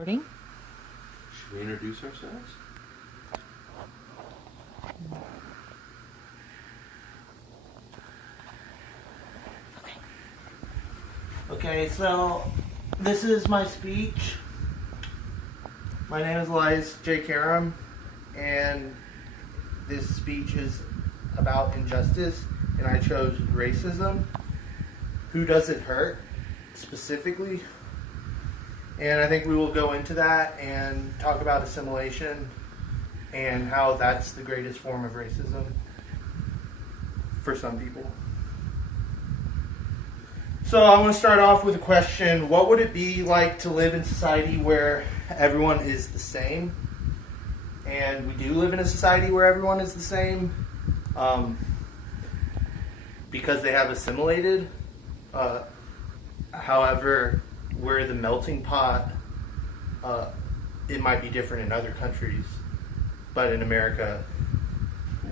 Recording? Should we introduce ourselves? Okay, so this is my speech. My name is Elias J. Karam, and this speech is about injustice, and I chose racism. Who does it hurt, specifically? And I think we will go into that and talk about assimilation and how that's the greatest form of racism for some people. So I want to start off with a question. What would it be like to live in society where everyone is the same? And we do live in a society where everyone is the same because they have assimilated. However, we're the melting pot. It might be different in other countries, but in America,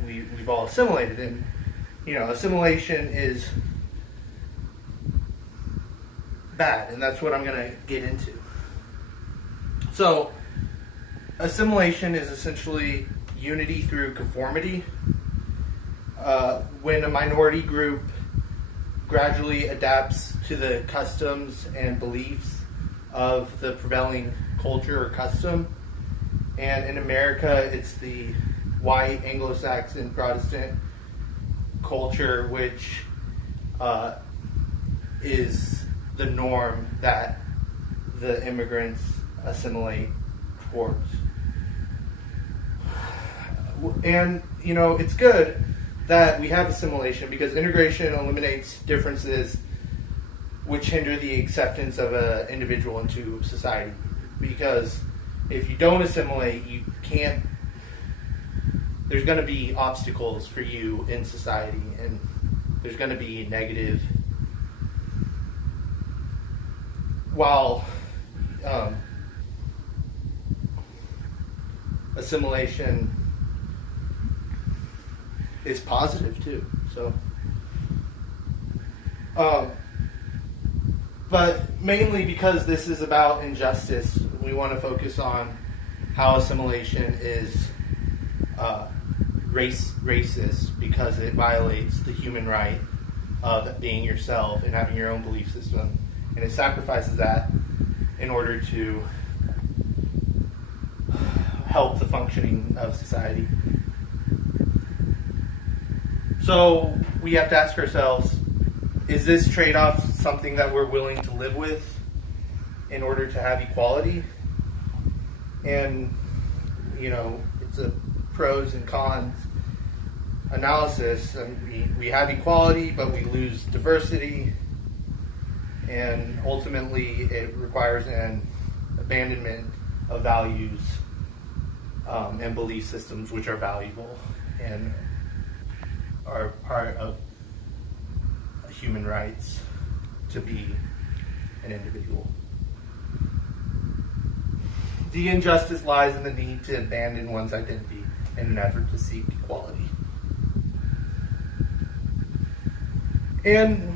we've all assimilated. And, assimilation is bad, and that's what I'm going to get into. So, assimilation is essentially unity through conformity. When a minority group gradually adapts to the customs and beliefs of the prevailing culture or custom. And in America, it's the white Anglo-Saxon Protestant culture, which is the norm that the immigrants assimilate towards. And, it's good that we have assimilation because integration eliminates differences which hinder the acceptance of an individual into society. Because if you don't assimilate, there's going to be obstacles for you in society, and there's going to be negative. While assimilation is positive too. So, but mainly because this is about injustice, we want to focus on how assimilation is racist because it violates the human right of being yourself and having your own belief system, and it sacrifices that in order to help the functioning of society. So we have to ask ourselves, is this trade-off something that we're willing to live with in order to have equality? And, it's a pros and cons analysis. We have equality, but we lose diversity. And ultimately, it requires an abandonment of values and belief systems which are valuable and are part of human rights to be an individual. The injustice lies in the need to abandon one's identity in an effort to seek equality. And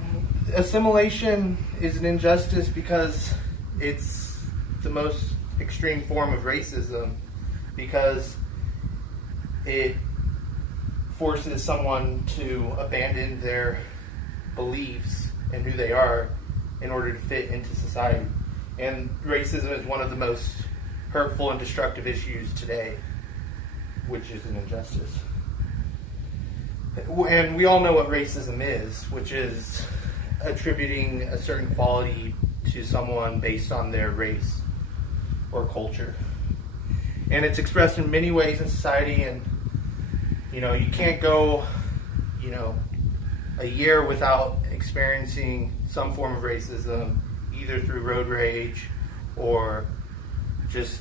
assimilation is an injustice because it's the most extreme form of racism, because it forces someone to abandon their beliefs and who they are in order to fit into society. And racism is one of the most hurtful and destructive issues today, which is an injustice. And we all know what racism is, which is attributing a certain quality to someone based on their race or culture. And it's expressed in many ways in society, and you can't go, a year without experiencing some form of racism, either through road rage or just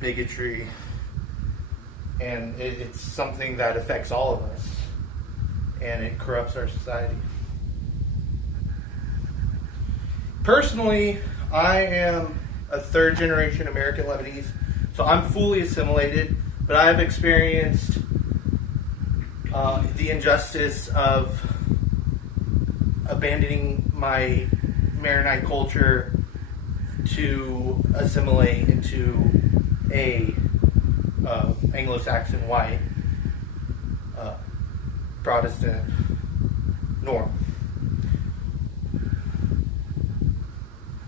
bigotry. And it's something that affects all of us, and it corrupts our society. Personally, I am a third generation American Lebanese, so I'm fully assimilated, but I've experienced the injustice of abandoning my Maronite culture to assimilate into a Anglo-Saxon white Protestant norm.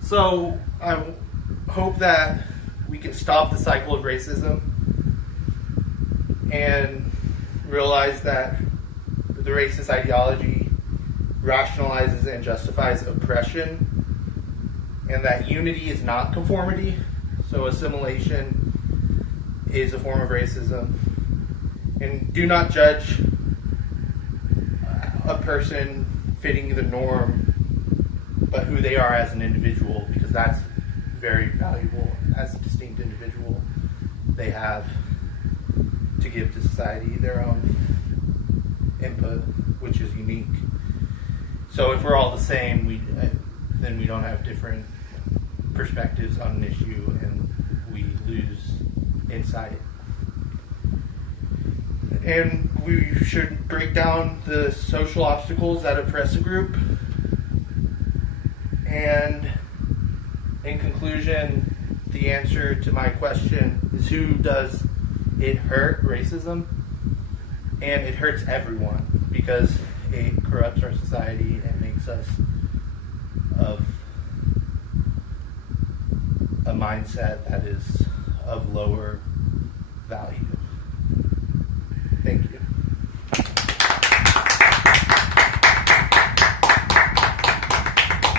So I hope that we can stop the cycle of racism and realize that the racist ideology rationalizes and justifies oppression, and that unity is not conformity. So assimilation is a form of racism. And do not judge a person fitting the norm, but who they are as an individual, because that's very valuable. As a distinct individual, they have to give to society their own input, which is unique. So if we're all the same, then we don't have different perspectives on an issue, and we lose insight. And we should break down the social obstacles that oppress a group. And in conclusion, the answer to my question is, who does it hurt? Racism. And it hurts everyone, because it corrupts our society and makes us of a mindset that is of lower value. Thank you.